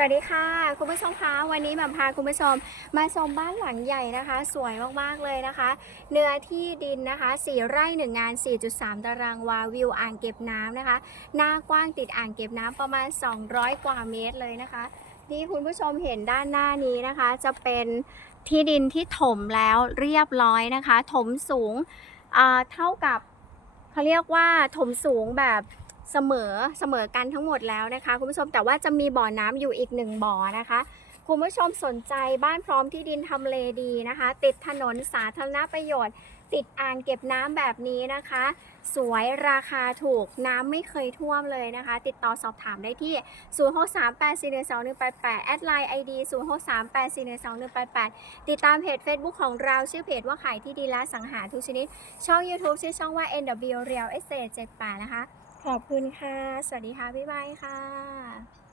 สวัสดีค่ะ คุณผู้ชมคะวันนี้มาพาคุณผู้ชมมาชมบ้านหลังใหญ่นะคะ สวยมากๆเลยนะคะ เนื้อที่ดินนะคะ 4 ไร่หนึ่งงาน 4.3 ตารางวาวิวอ่างเก็บน้ำนะคะ หน้ากว้างติดอ่างเก็บน้ำประมาณ 200 กว่าเมตรเลยนะคะที่คุณผู้ชมเห็นด้านหน้านี้นะคะ จะเป็นที่ดินที่ถมแล้วเรียบร้อยนะคะ ถมสูงอ่าเท่ากับเขาเรียกว่าถมสูงแบบ เสมอเสมอกันทั้งหมดแล้วนะคะคุณผู้ชมแต่ว่าจะมีบ่อน้ำอยู่อีกหนึ่งบ่อนะคะคุณผู้ชมสนใจบ้านพร้อมที่ดินทำเลดีนะคะ ติดถนนสาธารณประโยชน์ ติดอ่างเก็บน้ำแบบนี้นะคะ สวยราคาถูกน้ำไม่เคยท่วมเลยนะคะ ติดต่อสอบถามได้ที่ 0638412188 แอดไลน์ ID 0638412188 ติดตามเพจ Facebook ของเราชื่อเพจว่าขายที่ดินและสังหาทุกชนิด ช่อง YouTube ชื่อช่องว่า NW Real Estate 78 นะคะ ขอบคุณค่ะ สวัสดีค่ะ บ๊ายบายค่ะ